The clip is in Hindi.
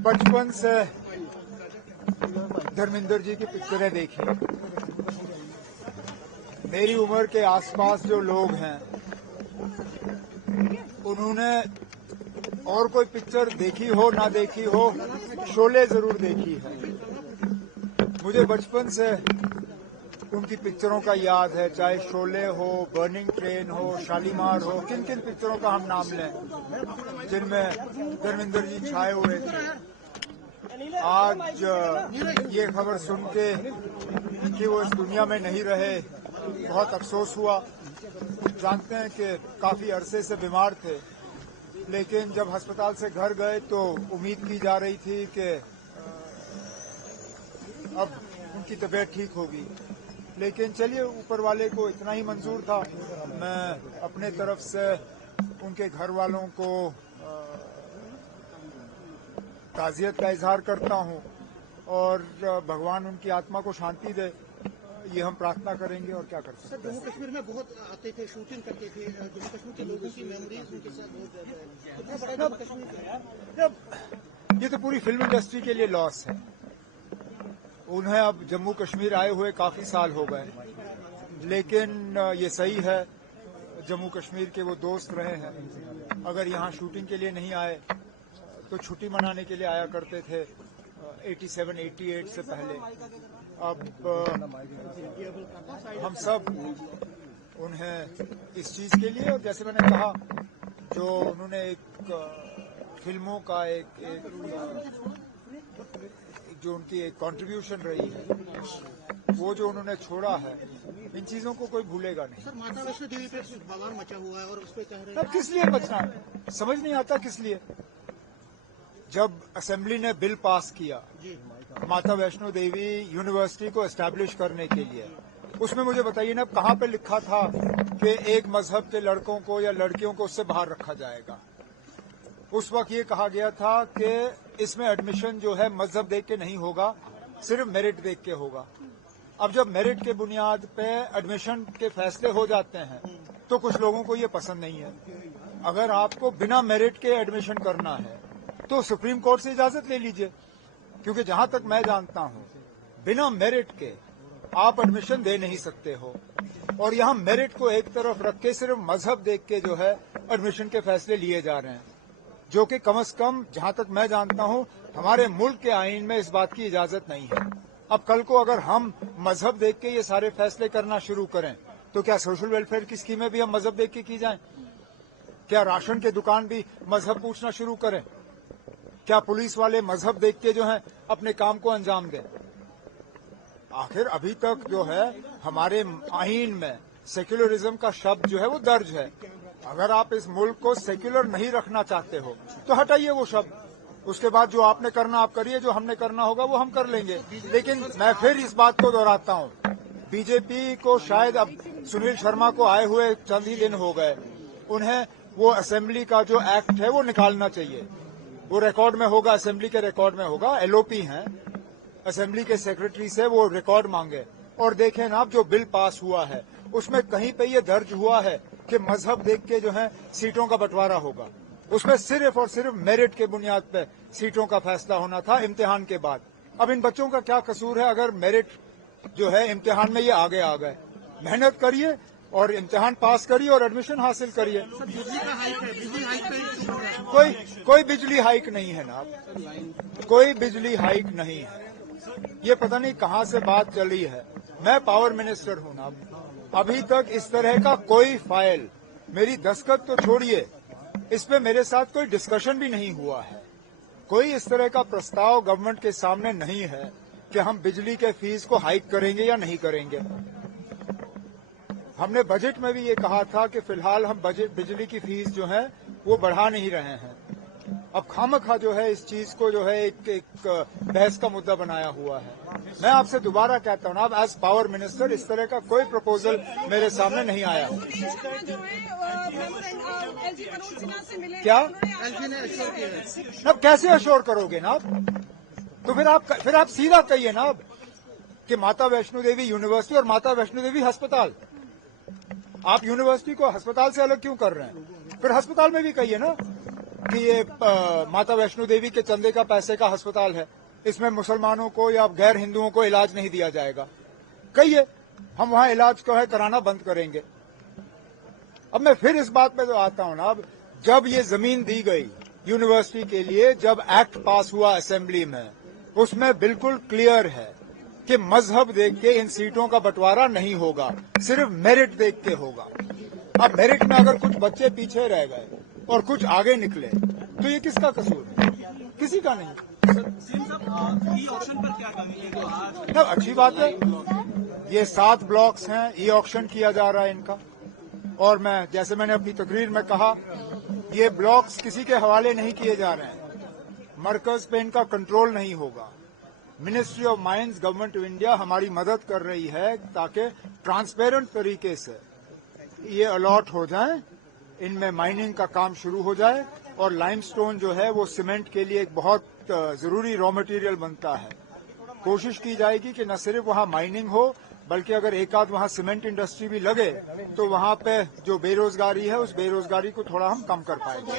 बचपन से धर्मेंद्र जी की पिक्चरें देखी। मेरी उम्र के आसपास जो लोग हैं उन्होंने और कोई पिक्चर देखी हो ना देखी हो, शोले जरूर देखी है। मुझे बचपन से उनकी पिक्चरों का याद है, चाहे शोले हो, बर्निंग ट्रेन हो, शालीमार हो, किन किन पिक्चरों का हम नाम लें जिनमें धर्मेंद्र जी छाए हुए थे। आज ये खबर सुन के कि वो इस दुनिया में नहीं रहे, बहुत अफसोस हुआ। जानते हैं कि काफी अरसे से बीमार थे, लेकिन जब अस्पताल से घर गए तो उम्मीद की जा रही थी कि अब उनकी तबीयत ठीक होगी। लेकिन चलिए, ऊपर वाले को इतना ही मंजूर था। मैं अपने तरफ से उनके घर वालों को ताज़ियत का इजहार करता हूं और भगवान उनकी आत्मा को शांति दे, ये हम प्रार्थना करेंगे। और क्या कर सकते हैं। जम्मू कश्मीर में बहुत आते थे, शूटिंग करते थे। जम्मू कश्मीर के लोगों की मेमोरीज उनके साथ बहुत ज्यादा है। कितना बड़ा जम्मू कश्मीर, ये तो पूरी फिल्म इंडस्ट्री के लिए लॉस है। उन्हें अब जम्मू कश्मीर आए हुए काफी साल हो गए, लेकिन ये सही है, जम्मू कश्मीर के वो दोस्त रहे हैं। अगर यहाँ शूटिंग के लिए नहीं आए तो छुट्टी मनाने के लिए आया करते थे 87-88 से पहले। अब हम सब उन्हें इस चीज के लिए, और जैसे मैंने कहा, जो उन्होंने एक फिल्मों का जो उनकी एक कंट्रीब्यूशन रही है, वो जो उन्होंने छोड़ा है, इन चीजों को कोई भूलेगा नहीं। सर, माता वैष्णो देवी पे बवाल मचा हुआ है और उस पर कह रहे हैं अब किस लिए बचना है, समझ नहीं आता किस लिए। जब असेंबली ने बिल पास किया माता वैष्णो देवी यूनिवर्सिटी को एस्टैब्लिश करने के लिए, उसमें मुझे बताइए ना, कहाँ पे लिखा था कि एक मजहब के लड़कों को या लड़कियों को उससे बाहर रखा जाएगा। उस वक्त ये कहा गया था कि इसमें एडमिशन जो है मजहब देख के नहीं होगा, सिर्फ मेरिट देख के होगा। अब जब मेरिट के बुनियाद पे एडमिशन के फैसले हो जाते हैं तो कुछ लोगों को ये पसंद नहीं है। अगर आपको बिना मेरिट के एडमिशन करना है तो सुप्रीम कोर्ट से इजाजत ले लीजिए, क्योंकि जहां तक मैं जानता हूं बिना मेरिट के आप एडमिशन दे नहीं सकते हो। और यहां मेरिट को एक तरफ रख के सिर्फ मजहब देख के जो है एडमिशन के फैसले लिए जा रहे हैं, जो कि कम से कम जहां तक मैं जानता हूं हमारे मुल्क के आईन में इस बात की इजाजत नहीं है। अब कल को अगर हम मजहब देख के ये सारे फैसले करना शुरू करें तो क्या सोशल वेलफेयर की स्कीमें भी हम मजहब देख के की जाएं? क्या राशन के दुकान भी मजहब पूछना शुरू करें? क्या पुलिस वाले मजहब देख के जो है अपने काम को अंजाम दें? आखिर अभी तक जो है हमारे आईन में सेक्युलरिज्म का शब्द जो है वो दर्ज है। अगर आप इस मुल्क को सेक्युलर नहीं रखना चाहते हो तो हटाइए वो शब्द। उसके बाद जो आपने करना आप करिए, जो हमने करना होगा वो हम कर लेंगे। लेकिन मैं फिर इस बात को दोहराता हूं, बीजेपी को शायद अब सुनील शर्मा को आए हुए चंद ही दिन हो गए, उन्हें वो असेंबली का जो एक्ट है वो निकालना चाहिए। वो रिकॉर्ड में होगा, असेंबली के रिकॉर्ड में होगा। एलओपी हैं, असेंबली के सेक्रेटरी से वो रिकॉर्ड मांगे और देखें ना, जो बिल पास हुआ है उसमें कहीं पे ये दर्ज हुआ है कि मजहब देख के जो है सीटों का बंटवारा होगा। उसमें सिर्फ और सिर्फ मेरिट के बुनियाद पे सीटों का फैसला होना था इम्तिहान के बाद। अब इन बच्चों का क्या कसूर है अगर मेरिट जो है इम्तिहान में ये आगे आ गए? मेहनत करिए और इम्तिहान पास करिए और एडमिशन हासिल करिए। बिजली का हाइक है, बिजली हाइक पे कोई बिजली हाइक नहीं है ना, कोई बिजली हाइक नहीं है। ये पता नहीं कहां से बात चली है। मैं पावर मिनिस्टर हूं ना, अभी तक इस तरह का कोई फाइल, मेरी दस्तखत तो छोड़िए, इस पे मेरे साथ कोई डिस्कशन भी नहीं हुआ है। कोई इस तरह का प्रस्ताव गवर्नमेंट के सामने नहीं है कि हम बिजली के फीस को हाइक करेंगे या नहीं करेंगे। हमने बजट में भी ये कहा था कि फिलहाल हम बिजली की फीस जो है वो बढ़ा नहीं रहे हैं। अब खामखा जो है इस चीज को जो है एक बहस का मुद्दा बनाया हुआ है। मैं आपसे दोबारा कहता हूं ना, अब एज पावर मिनिस्टर इस तरह का कोई प्रपोजल मेरे सामने नहीं आया। क्या एलजी ने अश्योर किया है। अब कैसे अश्योर करोगे ना आप? तो फिर आप सीधा कहिए ना अब कि माता वैष्णो देवी यूनिवर्सिटी और माता वैष्णो देवी अस्पताल। आप यूनिवर्सिटी को अस्पताल से अलग क्यों कर रहे हैं? फिर अस्पताल में भी कहिए ना कि ये माता वैष्णो देवी के चंदे का पैसे का अस्पताल है, इसमें मुसलमानों को या गैर हिंदुओं को इलाज नहीं दिया जाएगा। कहिए हम वहां इलाज को है कराना बंद करेंगे। अब मैं फिर इस बात पे तो आता हूं ना, अब जब ये जमीन दी गई यूनिवर्सिटी के लिए, जब एक्ट पास हुआ असेंबली में, उसमें बिल्कुल क्लियर है कि मजहब देख के इन सीटों का बंटवारा नहीं होगा, सिर्फ मेरिट देख के होगा। अब मेरिट में अगर कुछ बच्चे पीछे रह गए और कुछ आगे निकले तो ये किसका कसूर है? किसी का नहीं। ई ऑक्शन पर क्या कहेंगे? तब अच्छी बात है, ये 7 ब्लॉक्स हैं, ई ऑक्शन किया जा रहा है इनका। और मैं जैसे मैंने अपनी तकरीर में कहा, ये ब्लॉक्स किसी के हवाले नहीं किए जा रहे हैं, मरकज पे इनका कंट्रोल नहीं होगा। Ministry of mines, government of India हमारी मदद कर रही है ताकि ट्रांसपेरेंट तरीके से ये अलॉट हो जाए, इनमें माइनिंग का काम शुरू हो जाए। और लाइमस्टोन जो है वो सीमेंट के लिए एक बहुत जरूरी रॉ मटेरियल बनता है। कोशिश की जाएगी कि न सिर्फ वहां माइनिंग हो, बल्कि अगर एक आध वहां सीमेंट इंडस्ट्री भी लगे तो वहां पे जो बेरोजगारी है उस बेरोजगारी को थोड़ा हम कम कर पाएंगे।